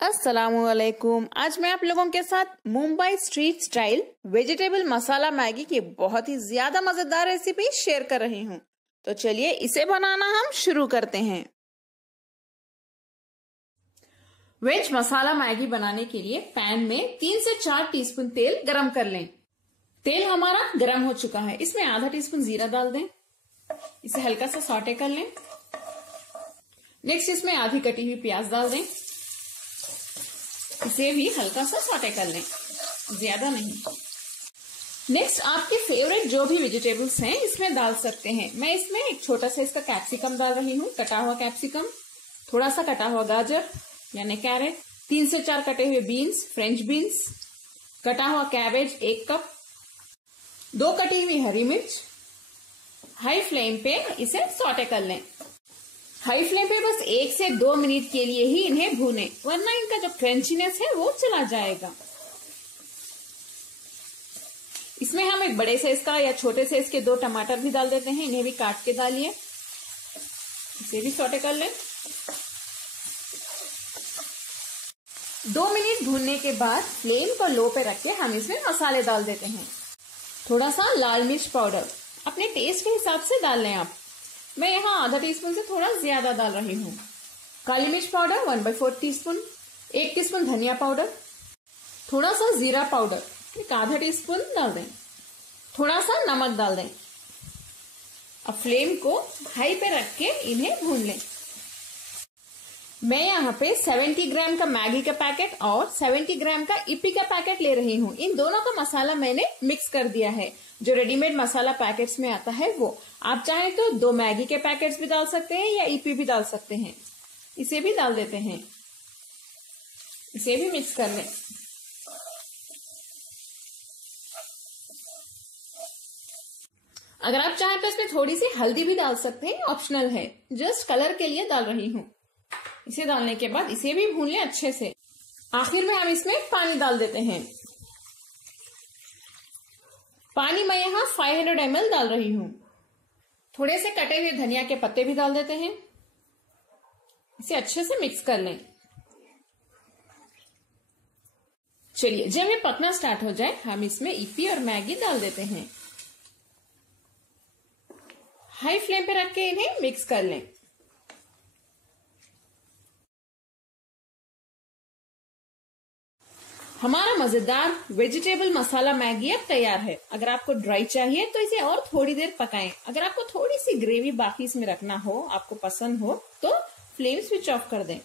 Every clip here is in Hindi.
अस्सलामुअलैकुम। आज मैं आप लोगों के साथ मुंबई स्ट्रीट स्टाइल वेजिटेबल मसाला मैगी की बहुत ही ज्यादा मजेदार रेसिपी शेयर कर रही हूँ। तो चलिए इसे बनाना हम शुरू करते हैं। वेज मसाला मैगी बनाने के लिए पैन में 3 से 4 टीस्पून तेल गरम कर लें। तेल हमारा गरम हो चुका है, इसमें आधा टीस्पून जीरा डाल दें। इसे हल्का सा सौटे कर लें। नेक्स्ट इसमें आधी कटी हुई प्याज डाल दें। इसे भी हल्का सा सौटे कर लें, ज्यादा नहीं। नेक्स्ट आपके फेवरेट जो भी वेजिटेबल्स हैं इसमें डाल सकते हैं। मैं इसमें एक छोटा सा इसका कैप्सिकम डाल रही हूँ, कटा हुआ कैप्सिकम, थोड़ा सा कटा हुआ गाजर यानी कैरेट, 3 से 4 कटे हुए बीन्स, फ्रेंच बीन्स, कटा हुआ कैबेज 1 कप, 2 कटी हुई हरी मिर्च। हाई फ्लेम पे इसे सौटे कर लें। हाई फ्लेम पे बस 1 से 2 मिनट के लिए ही इन्हें भूनें, वरना इनका जो क्रंचीनेस है वो चला जाएगा। इसमें हम एक बड़े साइज का या छोटे साइज के 2 टमाटर भी डाल देते हैं, इन्हें भी काट के डालिए। इसे भी सौटे कर लें। 2 मिनट भूनने के बाद फ्लेम को लो पे रख के हम इसमें मसाले डाल देते हैं। थोड़ा सा लाल मिर्च पाउडर अपने टेस्ट के हिसाब से डाल लें आप। मैं यहाँ आधा टीस्पून से थोड़ा ज्यादा डाल रही हूँ। काली मिर्च पाउडर 1/4 टीस्पून, 1 टीस्पून धनिया पाउडर, थोड़ा सा जीरा पाउडर 1 आधा टीस्पून डाल दें, थोड़ा सा नमक डाल दें। अब फ्लेम को हाई पे रख के इन्हें भून लें। मैं यहाँ पे 70 ग्राम का मैगी का पैकेट और 70 ग्राम का ईपी का पैकेट ले रही हूँ। इन दोनों का मसाला मैंने मिक्स कर दिया है, जो रेडीमेड मसाला पैकेट्स में आता है वो। आप चाहें तो 2 मैगी के पैकेट्स भी डाल सकते हैं या ईपी भी डाल सकते हैं। इसे भी डाल देते हैं, इसे भी मिक्स कर लें। अगर आप चाहें तो इसमें थोड़ी सी हल्दी भी डाल सकते हैं, ऑप्शनल है, जस्ट कलर के लिए डाल रही हूँ। इसे डालने के बाद इसे भी भून लें अच्छे से। आखिर में हम इसमें पानी डाल देते हैं। पानी मैं यहाँ 500 ml डाल रही हूँ। थोड़े से कटे हुए धनिया के पत्ते भी डाल देते हैं। इसे अच्छे से मिक्स कर लें। चलिए जब ये पकना स्टार्ट हो जाए हम इसमें ईपी और मैगी डाल देते हैं। हाई फ्लेम पे रख के इन्हें मिक्स कर लें। हमारा मजेदार वेजिटेबल मसाला मैगी अब तैयार है। अगर आपको ड्राई चाहिए तो इसे और थोड़ी देर पकाएं। अगर आपको थोड़ी सी ग्रेवी बाकी इसमें रखना हो, आपको पसंद हो, तो फ्लेम स्विच ऑफ कर दें।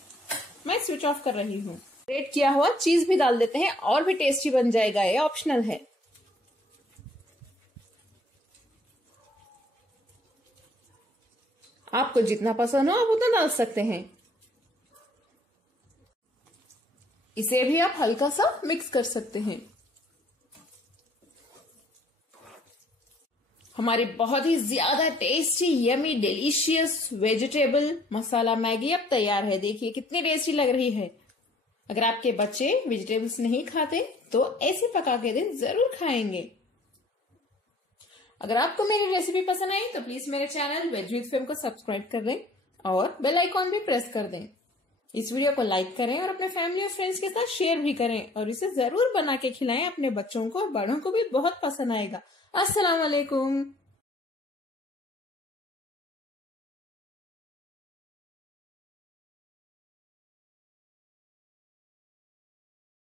मैं स्विच ऑफ कर रही हूँ। ग्रेट किया हुआ चीज भी डाल देते हैं और भी टेस्टी बन जाएगा, ये ऑप्शनल है। आपको जितना पसंद हो आप उतना डाल सकते हैं। इसे भी आप हल्का सा मिक्स कर सकते हैं। हमारी बहुत ही ज्यादा टेस्टी यमी डिलीशियस वेजिटेबल मसाला मैगी अब तैयार है। देखिए कितनी टेस्टी लग रही है। अगर आपके बच्चे वेजिटेबल्स नहीं खाते तो ऐसे पका के दें, जरूर खाएंगे। अगर आपको मेरी रेसिपी पसंद आई तो प्लीज मेरे चैनल वेज विद फेम को सब्सक्राइब कर दें और बेल आइकॉन भी प्रेस कर दें। इस वीडियो को लाइक करें और अपने फैमिली और फ्रेंड्स के साथ शेयर भी करें और इसे जरूर बना के खिलाएं अपने बच्चों को, बड़ों को भी बहुत पसंद आएगा। अस्सलाम वालेकुम।